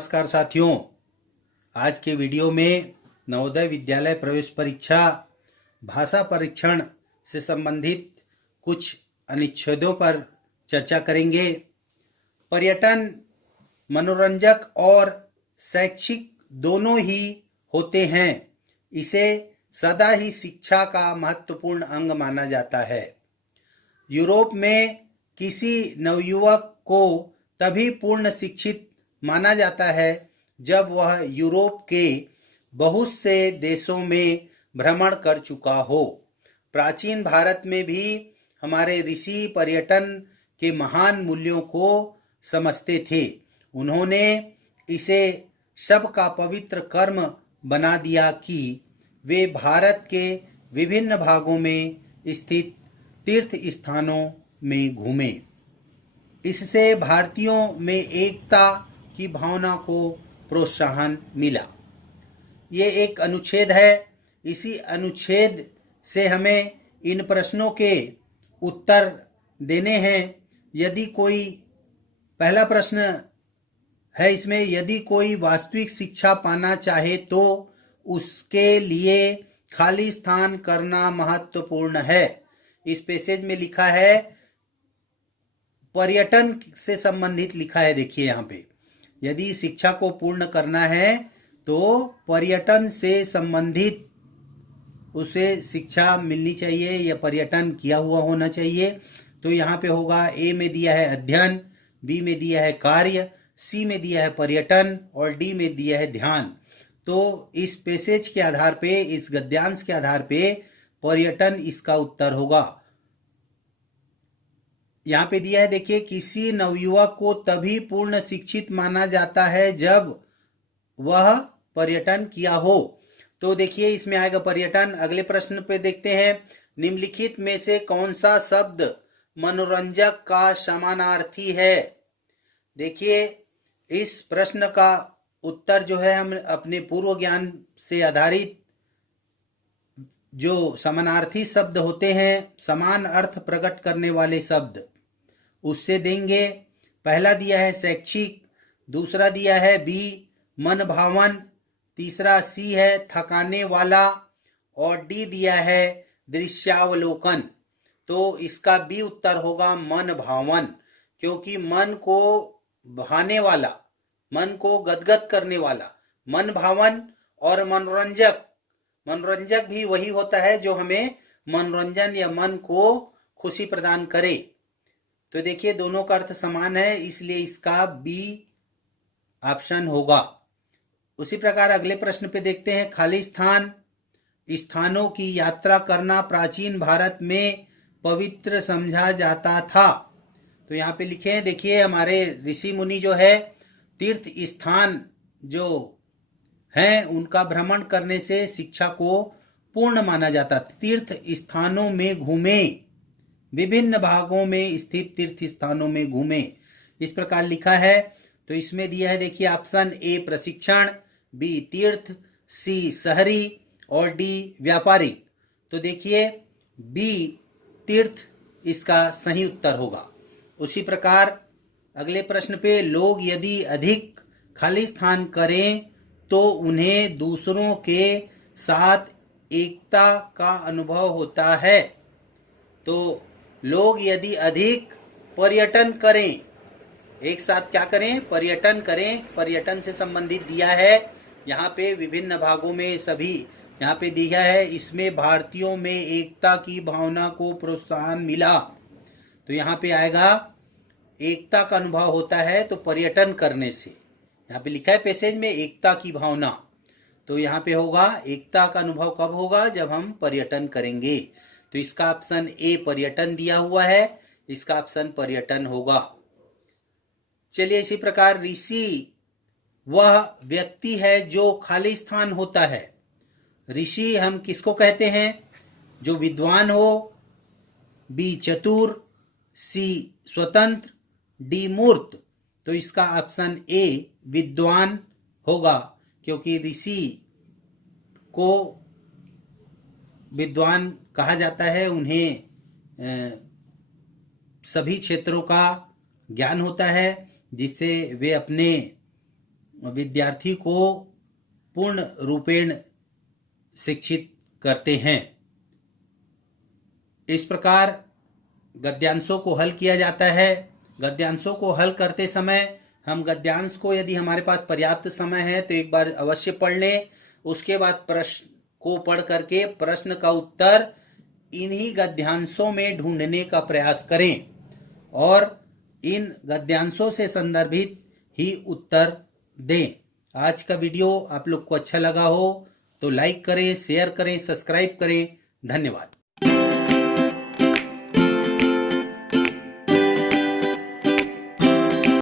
नमस्कार साथियों, आज के वीडियो में नवोदय विद्यालय प्रवेश परीक्षा भाषा परीक्षण से संबंधित कुछ अनुच्छेदों पर चर्चा करेंगे। पर्यटन मनोरंजक और शैक्षिक दोनों ही होते हैं। इसे सदा ही शिक्षा का महत्वपूर्ण अंग माना जाता है। यूरोप में किसी नवयुवक को तभी पूर्ण शिक्षित माना जाता है जब वह यूरोप के बहुत से देशों में भ्रमण कर चुका हो। प्राचीन भारत में भी हमारे ऋषि पर्यटन के महान मूल्यों को समझते थे। उन्होंने इसे सबका पवित्र कर्म बना दिया कि वे भारत के विभिन्न भागों में स्थित तीर्थ स्थानों में घूमें। इससे भारतीयों में एकता की भावना को प्रोत्साहन मिला। ये एक अनुच्छेद है। इसी अनुच्छेद से हमें इन प्रश्नों के उत्तर देने हैं। यदि कोई पहला प्रश्न है इसमें, यदि कोई वास्तविक शिक्षा पाना चाहे तो उसके लिए खाली स्थान करना महत्वपूर्ण है। इस पैसेज में लिखा है, पर्यटन से संबंधित लिखा है। देखिए यहाँ पे, यदि शिक्षा को पूर्ण करना है तो पर्यटन से संबंधित उसे शिक्षा मिलनी चाहिए या पर्यटन किया हुआ होना चाहिए। तो यहाँ पे होगा, ए में दिया है अध्ययन, बी में दिया है कार्य, सी में दिया है पर्यटन और डी में दिया है ध्यान। तो इस पैसेज के आधार पे, इस गद्यांश के आधार पे पर्यटन इसका उत्तर होगा। यहाँ पे दिया है, देखिए, किसी नवयुवक को तभी पूर्ण शिक्षित माना जाता है जब वह पर्यटन किया हो। तो देखिए इसमें आएगा पर्यटन। अगले प्रश्न पे देखते हैं, निम्नलिखित में से कौन सा शब्द मनोरंजक का समानार्थी है। देखिए इस प्रश्न का उत्तर जो है, हम अपने पूर्व ज्ञान से आधारित जो समानार्थी शब्द होते हैं, समान अर्थ प्रकट करने वाले शब्द, उससे देंगे। पहला दिया है शैक्षिक, दूसरा दिया है बी मन भावन, तीसरा सी है थकाने वाला और डी दिया है दृश्यावलोकन। तो इसका बी उत्तर होगा मन भावन, क्योंकि मन को भाने वाला, मन को गदगद करने वाला मन भावन, और मनोरंजक, मनोरंजक भी वही होता है जो हमें मनोरंजन या मन को खुशी प्रदान करे। तो देखिए दोनों का अर्थ समान है, इसलिए इसका बी ऑप्शन होगा। उसी प्रकार अगले प्रश्न पे देखते हैं, खाली स्थान, स्थानों की यात्रा करना प्राचीन भारत में पवित्र समझा जाता था। तो यहाँ पे लिखे हैं, देखिए हमारे ऋषि मुनि जो है, तीर्थ स्थान जो हैं उनका भ्रमण करने से शिक्षा को पूर्ण माना जाता। तीर्थ स्थानों में घूमे, विभिन्न भागों में स्थित तीर्थ स्थानों में घूमे, इस प्रकार लिखा है। तो इसमें दिया है, देखिए ऑप्शन ए प्रशिक्षण, बी तीर्थ, सी शहरी और डी व्यापारिक। तो देखिए बी तीर्थ इसका सही उत्तर होगा। उसी प्रकार अगले प्रश्न पे, लोग यदि अधिक खाली स्थान करें तो उन्हें दूसरों के साथ एकता का अनुभव होता है। तो लोग यदि अधिक पर्यटन करें, एक साथ क्या करें, पर्यटन करें, पर्यटन से संबंधित दिया है। यहाँ पे विभिन्न भागों में सभी यहाँ पे दिया है, इसमें भारतीयों में एकता की भावना को प्रोत्साहन मिला। तो यहाँ पे आएगा एकता का अनुभव होता है तो पर्यटन करने से। यहाँ पे लिखा है पैसेज में एकता की भावना, तो यहाँ पे होगा एकता का अनुभव कब होगा, जब हम पर्यटन करेंगे। तो इसका ऑप्शन ए पर्यटन दिया हुआ है, इसका ऑप्शन पर्यटन होगा। चलिए इसी प्रकार ऋषि वह व्यक्ति है जो खाली स्थान होता है। ऋषि हम किसको कहते हैं, जो विद्वान हो, बी चतुर, सी स्वतंत्र, डी मूर्त। तो इसका ऑप्शन ए विद्वान होगा, क्योंकि ऋषि को विद्वान कहा जाता है। उन्हें सभी क्षेत्रों का ज्ञान होता है, जिससे वे अपने विद्यार्थी को पूर्ण रूपेण शिक्षित करते हैं। इस प्रकार गद्यांशों को हल किया जाता है। गद्यांशों को हल करते समय हम गद्यांश को, यदि हमारे पास पर्याप्त समय है तो एक बार अवश्य पढ़ लें। उसके बाद प्रश्न को पढ़ करके प्रश्न का उत्तर इन्हीं गद्यांशों में ढूंढने का प्रयास करें और इन गद्यांशों से संदर्भित ही उत्तर दें। आज का वीडियो आप लोग को अच्छा लगा हो तो लाइक करें, शेयर करें, सब्सक्राइब करें। धन्यवाद।